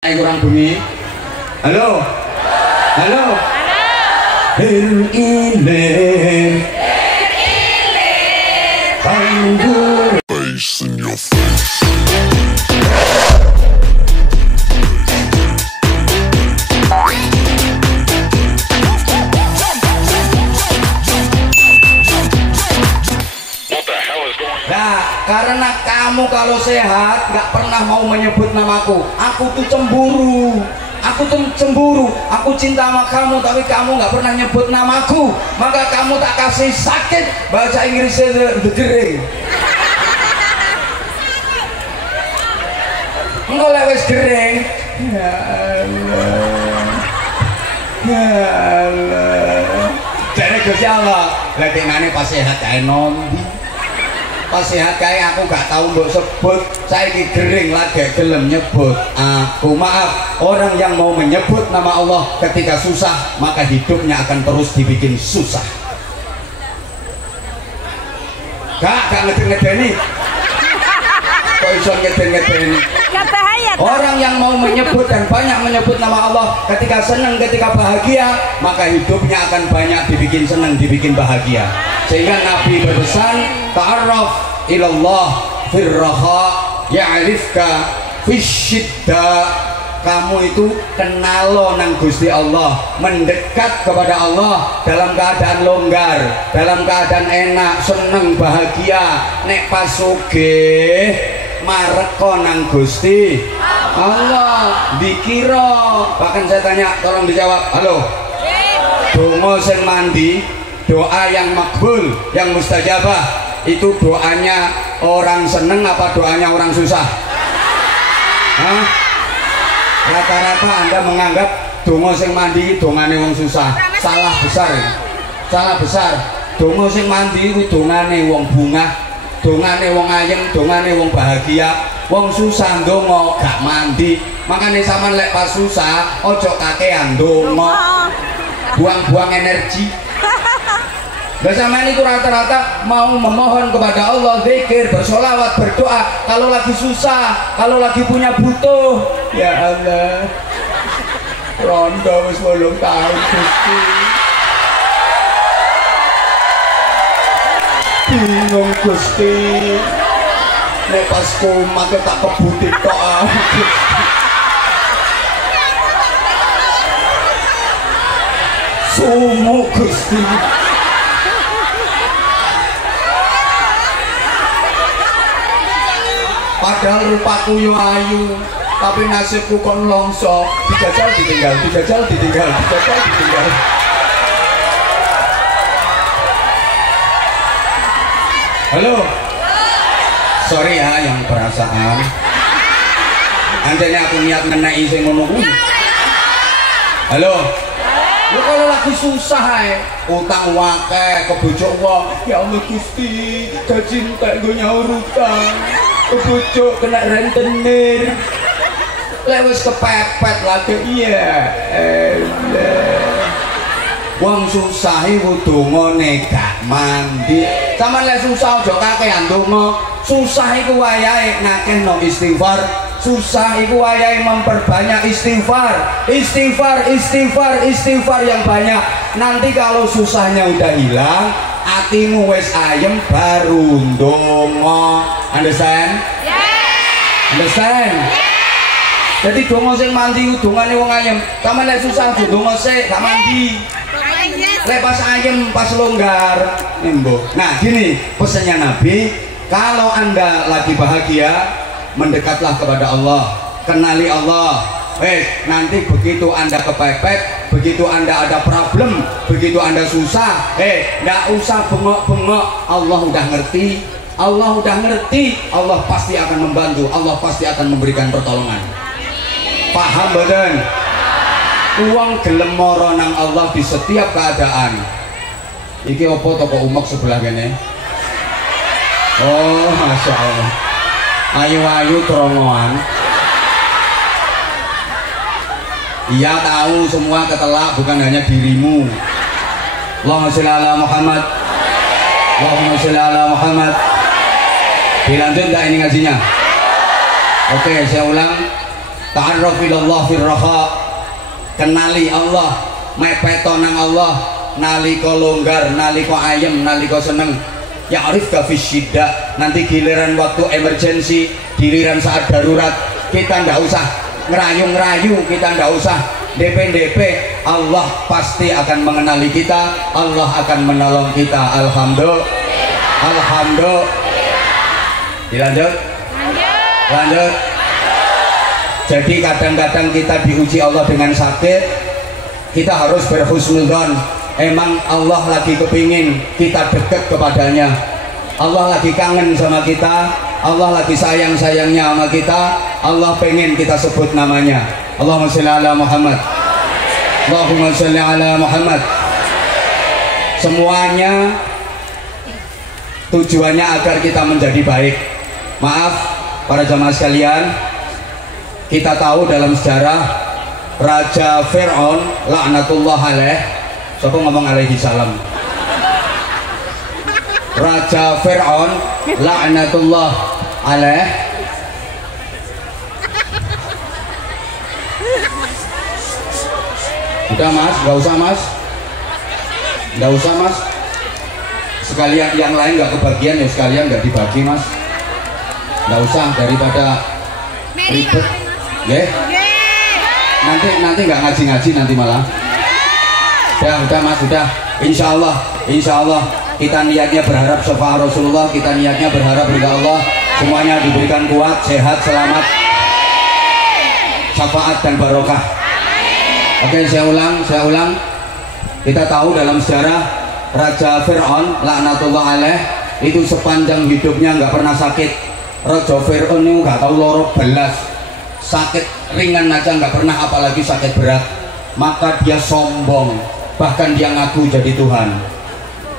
kurang bengi. Halo. Halo. Berilir. Anggur. Face in your face. Nah, karena kamu kalau sehat gak pernah mau menyebut namaku. Aku tuh cemburu. Aku cinta sama kamu, tapi kamu gak pernah nyebut namaku. Maka kamu tak kasih sakit. Bahasa Inggrisnya the gering. Enggak lewes gering. Ya Allah. Ya Allah. Jadi Gusti Allah, lagi ngane pas sehat kae nondi. Pas sehat kayak aku gak tahu mbok sebut, saya gering lagi gelem nyebut aku. Maaf, orang yang mau menyebut nama Allah ketika susah maka hidupnya akan terus dibikin susah. Gak ngeden-ngedeni. Kok iso ngeden-ngedeni? Orang yang mau menyebut dan banyak menyebut nama Allah ketika senang, ketika bahagia, maka hidupnya akan banyak dibikin senang, dibikin bahagia. Sehingga Nabi berpesan, ta'arraf ilallah firraha ya'rifka fisyidda. Kamu itu kenal nang Gusti Allah, mendekat kepada Allah dalam keadaan longgar, dalam keadaan enak, seneng, bahagia. Nek pas sugih mareko nang Gusti Allah dikira. Bahkan saya tanya, tolong dijawab. Halo, donga sing mandi, doa yang makbul, yang mustajabah, itu doanya orang seneng apa doanya orang susah? Hah? Rata-rata Anda menganggap donga sing mandi dongane wong susah. Salah besar. Salah besar. Donga sing mandi itu dongane wong bungah, dongane wong ayem, dongane wong bahagia. Wong susah ndonga gak mandi. Makanya sampean lek pas susah ojo kakean ndonga. Buang-buang energi. Dan sampean itu rata-rata mau memohon kepada Allah, zikir, bersolawat, berdoa kalau lagi susah, kalau lagi punya butuh. Ya Allah, rondo wis 8 tahun Gusti. Bingung Gusti. Nek pas kumat tak kebutik tok. Sumu Gusti. Padahal rupaku yo ayu, tapi nasibku kon longso. Dijajal ditinggal, dijajal ditinggal, dijajal ditinggal. Halo. Sorry ya yang perasaan. Andainya aku niat ngenai sing ngono kuwi. Halo. Lu kalau lagi susah utang wakeh kebojok wong, ya Allah Gusti, gaji entek nggo nyaur utang. Kebojok kena rentenir. Lek wis kepepet lagi iya. Wong susah iku dongane gak mandi. Sampeyan lek susah aja kakean donga. Susah iku wayahe ngakehno istighfar. Susah iku wayahe memperbanyak istighfar. Istighfar yang banyak. Nanti kalau susahnya udah hilang, hatimu wis ayem baru ndonga. Understand? Yeah. Understand? Yeah. Jadi donga sing mandi dongane wong ayem. Sampe lek susah donga sik gak mandi. Lek pas ayem, pas longgar, nembo. Nah, gini pesannya Nabi, kalau Anda lagi bahagia, mendekatlah kepada Allah, kenali Allah. Nanti begitu Anda kepepet, begitu Anda ada problem, begitu Anda susah, nggak usah bengok-bengok. Allah udah ngerti, Allah udah ngerti, Allah pasti akan membantu, Allah pasti akan memberikan pertolongan. Paham badan? Uang gelem moro nang Allah di setiap keadaan. Iki opo toko umek sebelah kene? Oh, masya Allah. Ayu-ayu terongoan. Iya tahu semua ketelak, bukan hanya dirimu. Allahumma sholli ala Muhammad. Allahumma sholli ala Muhammad. Dilanjut gak ini ngajinya? Oke, saya ulang. ta'arruf ilallah fir raha, kenali Allah, mepeto nang Allah nalika longgar, nalika ayem, nalika seneng. Ya'rifka fis syiddah, nanti giliran waktu emergency, giliran saat darurat, kita ndak usah ngerayu-ngerayu, kita ndak usah DP, Allah pasti akan mengenali kita, Allah akan menolong kita. Alhamdulillah. Dilanjut. Lanjut. Jadi kadang-kadang kita diuji Allah dengan sakit, kita harus berhusnudzon. Emang Allah lagi kepingin kita dekat kepadanya, Allah lagi kangen sama kita, Allah lagi sayang-sayangnya sama kita, Allah pengen kita sebut namanya. Allahumma sholli ala Muhammad, Allahumma sholli ala Muhammad. Semuanya tujuannya agar kita menjadi baik. Maaf para jamaah sekalian, kita tahu dalam sejarah Raja Fir'aun laknatullah alaih, siapa ngomong alaihi salam? Raja Fir'aun laknatullah alaih udah mas, gak usah mas, gak usah mas, sekalian yang lain gak kebagian ya sekalian gak dibagi mas, gak usah daripada ribet ya. Nanti nggak ngaji nanti malah. Udah mas, udah. Insya Allah kita niatnya berharap syafaat Rasulullah, kita niatnya berharap ridha Allah, semuanya diberikan kuat, sehat, selamat, syafaat dan barokah. Oke, saya ulang. Kita tahu dalam sejarah Raja Fir'aun laknatullah alaih itu sepanjang hidupnya nggak pernah sakit. Raja Fir'aun ini nggak tahu loro belas, sakit ringan aja nggak pernah, apalagi sakit berat. Maka dia sombong, bahkan dia ngaku jadi Tuhan.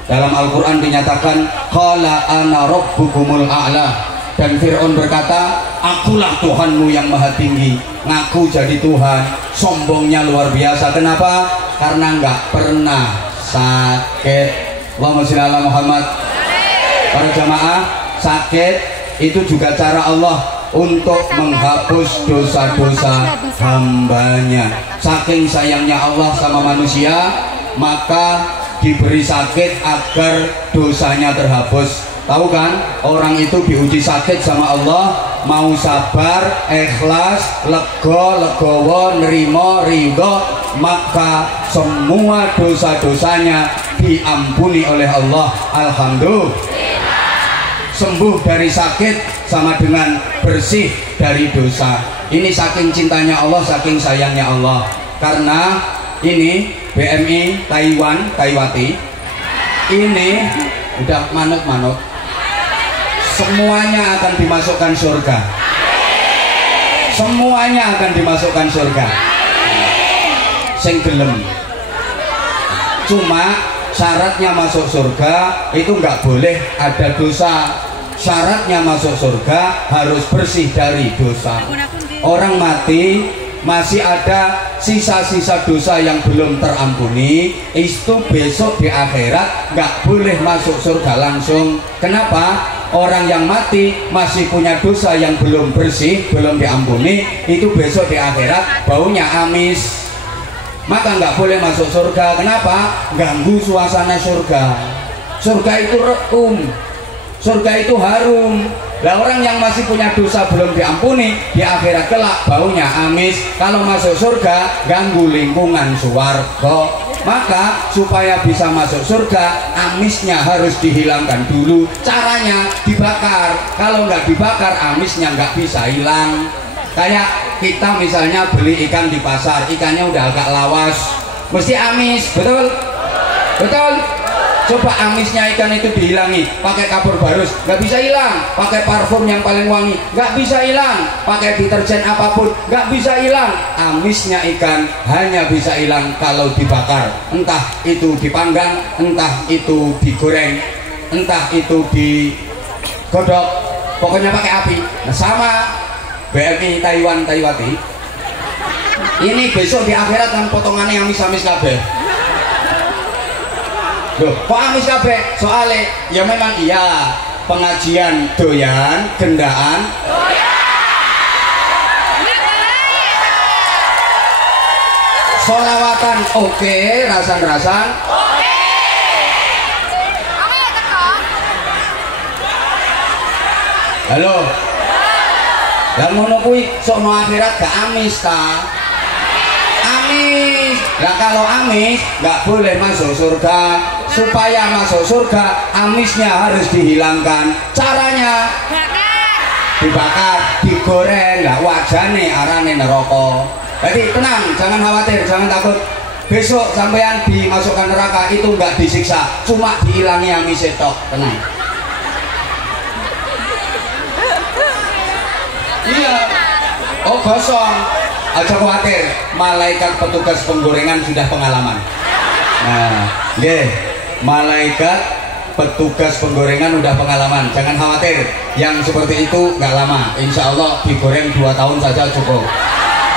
Dalam Al-Quran dinyatakan qala ana rabbukumul a'la, dan Fir'aun berkata akulah Tuhanmu yang maha tinggi. Ngaku jadi Tuhan, sombongnya luar biasa. Kenapa? Karena nggak pernah sakit. Allahumma sholli ala Muhammad. Para jamaah, sakit itu juga cara Allah untuk menghapus dosa-dosa hambanya. Saking sayangnya Allah sama manusia, maka diberi sakit agar dosanya terhapus. Tahu kan, orang itu diuji sakit sama Allah, mau sabar, ikhlas, legowo, nerimo, ridho, maka semua dosa-dosanya diampuni oleh Allah. Alhamdulillah. Sembuh dari sakit sama dengan bersih dari dosa. Ini saking cintanya Allah, saking sayangnya Allah. Karena ini BMI Taiwati ini udah manut-manut, semuanya akan dimasukkan surga. Semuanya akan dimasukkan surga. Sing gelem. Cuma syaratnya masuk surga itu nggak boleh ada dosa. Syaratnya masuk surga harus bersih dari dosa. Orang mati masih ada sisa-sisa dosa yang belum terampuni, itu besok di akhirat nggak boleh masuk surga langsung. Kenapa? Orang yang mati masih punya dosa yang belum bersih, belum diampuni, itu besok di akhirat baunya amis, maka nggak boleh masuk surga. Kenapa? Ganggu suasana surga. Surga itu rekum, surga itu harum. Lah orang yang masih punya dosa belum diampuni, di akhirat kelak baunya amis. Kalau masuk surga ganggu lingkungan swarga. Maka supaya bisa masuk surga, amisnya harus dihilangkan dulu. Caranya dibakar. Kalau nggak dibakar, amisnya nggak bisa hilang. Kayak kita misalnya beli ikan di pasar, ikannya udah agak lawas, mesti amis, betul? Betul? Coba amisnya ikan itu dihilangi pakai kapur barus, nggak bisa hilang. Pakai parfum yang paling wangi, nggak bisa hilang. Pakai deterjen apapun, nggak bisa hilang. Amisnya ikan hanya bisa hilang kalau dibakar. Entah itu dipanggang, entah itu digoreng, entah itu digodok, pokoknya pakai api. Nah, sama BMI Taiwati ini besok di akhirat kan potongannya amis-amis kabeh. Loh, kok amis kabeh? Soalnya ya memang iya, pengajian doyan, gendaan Solawatan oke, rasan-rasan Oke. halo. Lah ngono kuwi sono akhirat gak amis ta? Amis. Lah kalau amis nggak boleh masuk surga. Supaya masuk surga amisnya harus dihilangkan. Caranya dibakar, digoreng. Lah wajane arane neraka. Jadi tenang, jangan khawatir, jangan takut. Besok sampean dimasukkan neraka itu nggak disiksa, cuma dihilangi amis tok. Tenang. Iya. Oh kosong. Aja khawatir, malaikat petugas penggorengan sudah pengalaman. Nah, malaikat petugas penggorengan udah pengalaman. Jangan khawatir, yang seperti itu nggak lama. Insya Allah digoreng 2 tahun saja cukup.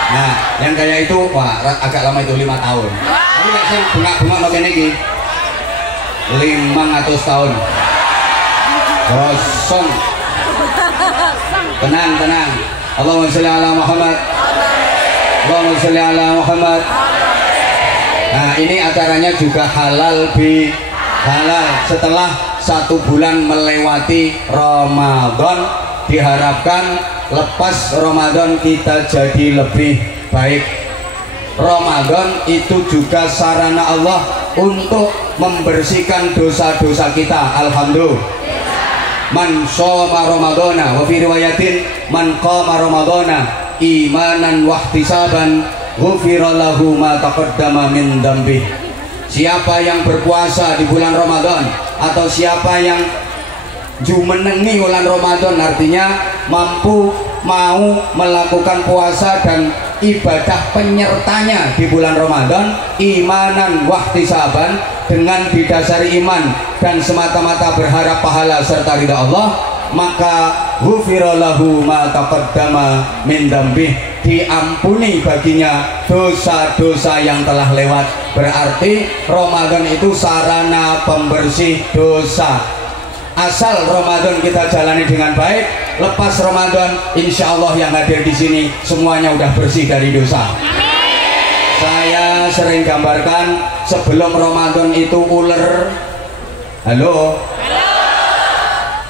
Nah, yang kayak itu, wah agak lama itu 5 tahun. Tapi nggak sih bunga-bunga makin ini 500 tahun. Kosong. Tenang. Allahumma sholli ala Muhammad. Allahumma sholli ala Muhammad. Nah, ini acaranya juga halal bi halal. Setelah 1 bulan melewati Ramadan, diharapkan lepas Ramadan kita jadi lebih baik. Ramadan itu juga sarana Allah untuk membersihkan dosa-dosa kita. Alhamdulillah. Man shoma Ramadana wa fi riwayatin man qama Ramadana imanan wa ihtisaban ghufira lahu ma taqaddama min dzambi. Siapa yang berpuasa di bulan Ramadan atau siapa yang jumenengi bulan Ramadan, artinya mampu mau melakukan puasa dan ibadah penyertanya di bulan Ramadan, imanan wahtisaban, dengan didasari iman dan semata-mata berharap pahala serta ridha Allah, maka ghufira lahu ma taqaddama min dzambih, diampuni baginya dosa-dosa yang telah lewat. Berarti Ramadan itu sarana pembersih dosa. Asal Ramadan kita jalani dengan baik, lepas Ramadan insya Allah yang hadir di sini semuanya udah bersih dari dosa. Saya sering gambarkan sebelum Ramadan itu ular, halo,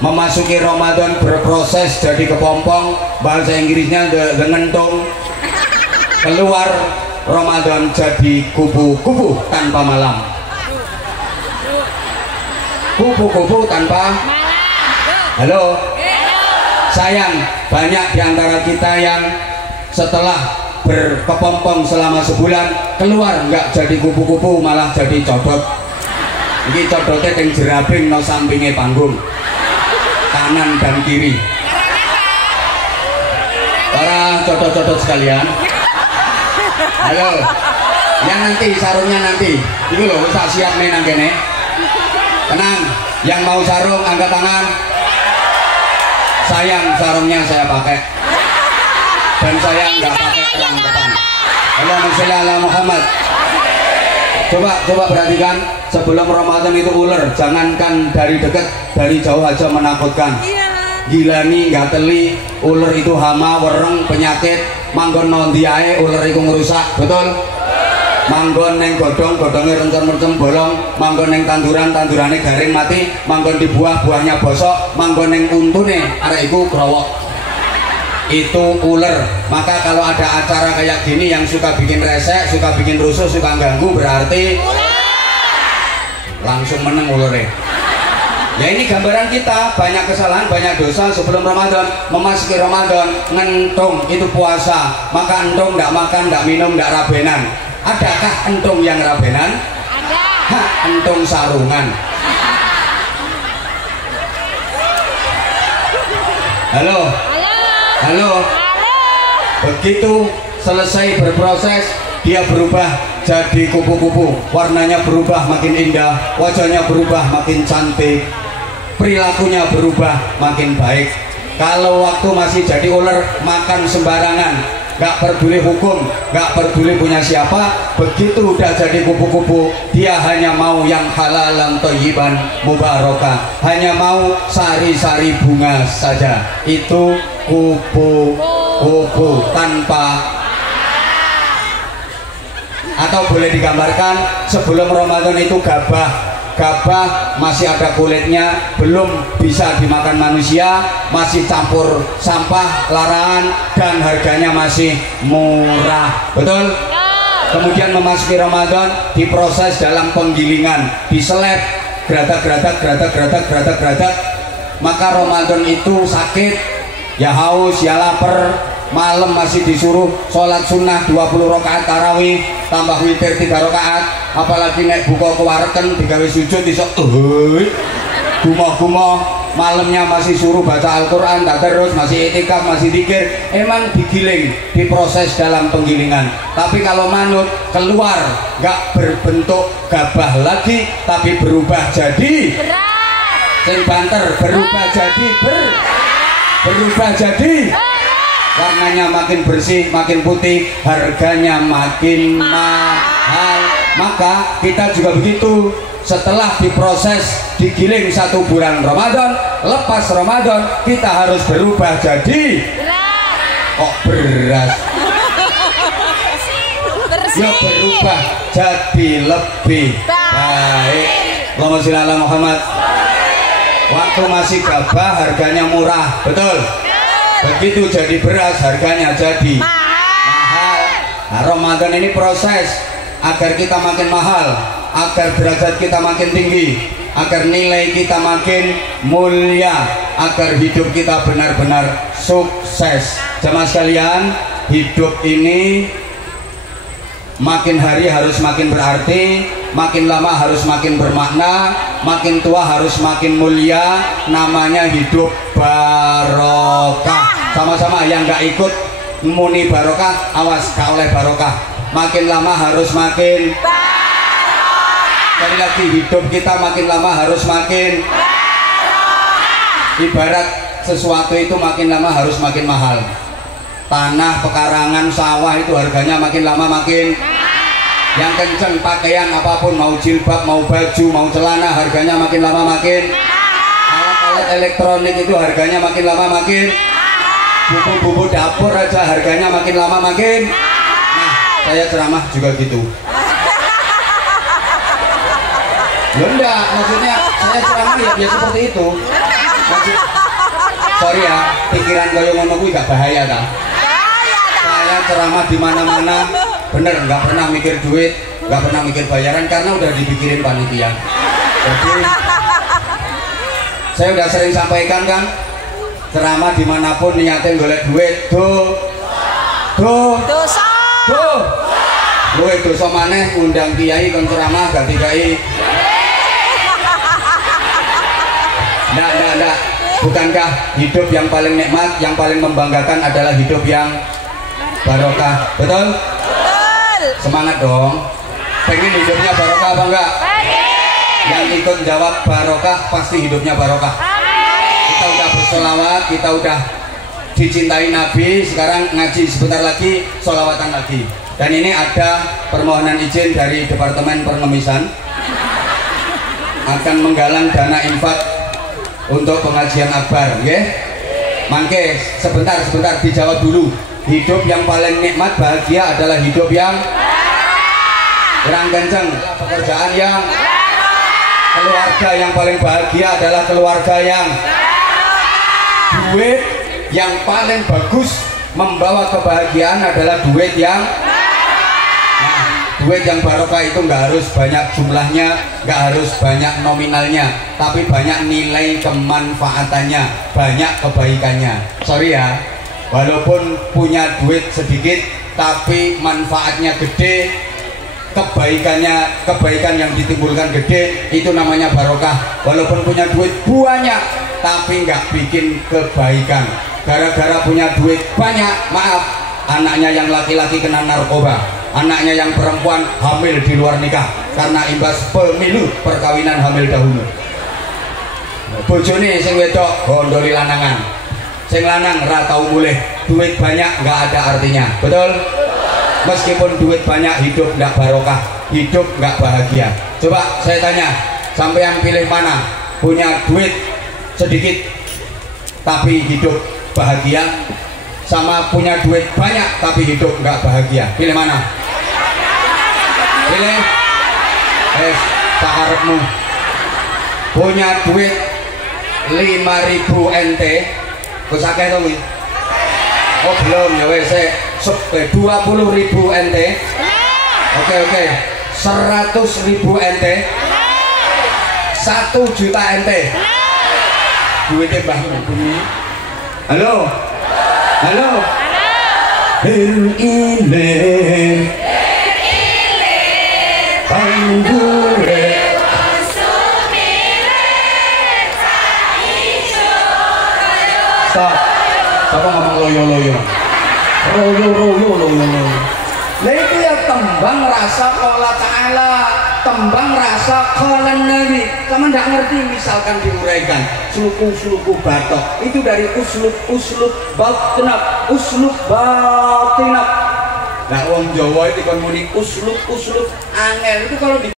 memasuki Ramadan berproses jadi kepompong, bahasa Inggrisnya the ngentung. Keluar Ramadan jadi kupu-kupu tanpa malam. Kupu-kupu tanpa halo. Sayang, banyak diantara kita yang setelah berkepompong selama sebulan keluar nggak jadi kupu-kupu, malah jadi codot. Ini codotnya yang jerabing no sampingnya panggung kanan dan kiri. Para codot-codot sekalian, halo, yang nanti sarungnya nanti ini loh, tak siap nih nangkene. Tenang, yang mau sarung angkat tangan. Sayang, sarungnya saya pakai dan saya nggak pakai kerang depan. Allahumma sholli ala Muhammad. Coba perhatikan, sebelum Ramadan itu ular, jangankan dari dekat, dari jauh aja menakutkan. Gila nih, nggak teli, ular itu hama, wereng, penyakit, manggon nondi ae, ular itu ngerusak, betul? Manggon neng godongnya rencem-rencem bolong, manggon neng tandurannya garing mati, manggon di buahnya bosok, manggon neng untune arek iku krowok. Itu ular. Maka kalau ada acara kayak gini yang suka bikin resek, suka bikin rusuh, suka ganggu, berarti langsung menang ularnya. Ya ini gambaran kita, banyak kesalahan, banyak dosa sebelum Ramadan. Memasuki Ramadan, ngentung itu puasa, maka entung nggak makan, nggak minum, nggak rabenan. Adakah entung yang rabenan? Ada. Hah, entung sarungan. Halo. Halo. Begitu selesai berproses, dia berubah jadi kupu-kupu. Warnanya berubah makin indah, wajahnya berubah makin cantik, perilakunya berubah makin baik. Kalau waktu masih jadi ular, makan sembarangan, gak peduli hukum, gak peduli punya siapa. Begitu udah jadi kupu-kupu, dia hanya mau yang halalan thayyiban mubarakah, hanya mau sari-sari bunga saja. Itu kupu-kupu tanpa Atau boleh digambarkan sebelum Ramadan itu gabah masih ada kulitnya, belum bisa dimakan manusia, masih campur sampah, larangan, dan harganya masih murah. Betul? Kemudian memasuki Ramadan diproses dalam penggilingan, diseleb, gradak, maka Ramadan itu sakit, ya haus, ya lapar, malam masih disuruh sholat sunnah 20 rakaat tarawih tambah witir 3 rakaat, apalagi nek buka kewareken digawe sujud iso gumoh-gumoh, malamnya masih suruh baca Al-Quran, tak terus masih itikaf, masih zikir. Emang digiling, diproses dalam penggilingan. Tapi kalau manut keluar nggak berbentuk gabah lagi, tapi berubah jadi sing banter, berubah jadi warnanya makin bersih, makin putih, harganya makin mahal. Maka kita juga begitu, setelah diproses, digiling 1 bulan Ramadan, lepas Ramadan kita harus berubah jadi beras. Ya berubah jadi lebih baik. Allahumma sholli ala Muhammad. Waktu masih gabah harganya murah, betul? Begitu jadi beras harganya jadi mahal. Nah, Ramadan ini proses agar kita makin mahal, agar derajat kita makin tinggi, agar nilai kita makin mulia, agar hidup kita benar-benar sukses. Jamaah sekalian, hidup ini makin hari harus makin berarti, makin lama harus makin bermakna, makin tua harus makin mulia. Namanya hidup barokah. Sama-sama yang nggak ikut muni barokah, awas gak oleh barokah. Makin lama harus makin barokah. Sekali lagi, hidup kita makin lama harus makin barokah. Ibarat sesuatu itu makin lama harus makin mahal. Tanah, pekarangan, sawah itu harganya makin lama makin yang kenceng. Pakaian apapun, mau jilbab, mau baju, mau celana, harganya makin lama makin alat-alat elektronik itu harganya makin lama makin bumbu-bumbu dapur aja harganya makin lama makin. Nah, saya ceramah juga gitu. Ya enggak, maksudnya saya ceramah ya seperti itu. Sorry ya, pikiran kaya ngono kuwi gak bahaya ta? Saya ceramah di mana-mana, bener nggak pernah mikir duit, nggak pernah mikir bayaran karena udah dipikirin panitia. Jadi saya udah sering sampaikan kan, ceramah dimanapun niatnya golek duit, dosa. Dosa maneh undang kiai kon ceramah gak dikai. Nggak. Bukankah hidup yang paling nikmat, yang paling membanggakan adalah hidup yang barokah? Betul? Semangat dong. Pengen hidupnya barokah apa enggak? Yang ikut jawab barokah pasti hidupnya barokah. Kita udah bersolawat, kita udah dicintai Nabi, sekarang ngaji sebentar lagi, solawatan lagi. Dan ini ada permohonan izin dari Departemen Pengemisan akan menggalang dana infak untuk pengajian akbar, ya. Mangke sebentar dijawab dulu. Hidup yang paling nikmat, bahagia adalah hidup yang kurang kenceng, pekerjaan yang keluarga yang paling bahagia adalah keluarga yang duit yang paling bagus membawa kebahagiaan adalah duit yang duit yang barokah itu nggak harus banyak jumlahnya, nggak harus banyak nominalnya, tapi banyak nilai kemanfaatannya, banyak kebaikannya. Sorry ya, walaupun punya duit sedikit tapi manfaatnya gede, kebaikan yang ditimbulkan gede, itu namanya barokah. Walaupun punya duit banyak tapi nggak bikin kebaikan, gara-gara punya duit banyak, maaf, anaknya yang laki-laki kena narkoba, anaknya yang perempuan hamil di luar nikah karena imbas pemilu perkawinan hamil dahulu. Bojone sing wedok gondoli lanangan, sing lanang ra tau mulih. Duit banyak nggak ada artinya, betul? Meskipun duit banyak, hidup nggak barokah, hidup nggak bahagia. Coba saya tanya, sampean pilih mana? Punya duit sedikit tapi hidup bahagia, sama punya duit banyak tapi hidup nggak bahagia? Pilih mana? Pilih. Sakarepmu. Punya duit 5.000 NT. Wis akeh to kuwi? Oh belum ya wis 20.000 NT. Oke 100.000 NT. 1 juta NT. Duitnya mbahmu bumi. Halo. Berilir panggure stop. Siapa ngomong loyo. Lah itu ya tembang rasa qala ta'ala, tembang rasa qala nabi. Kamu ndak ngerti misalkan diuraikan sluku batok itu dari uslub batinab. Nah wong Jawa itu kan muni uslub angel itu kalau di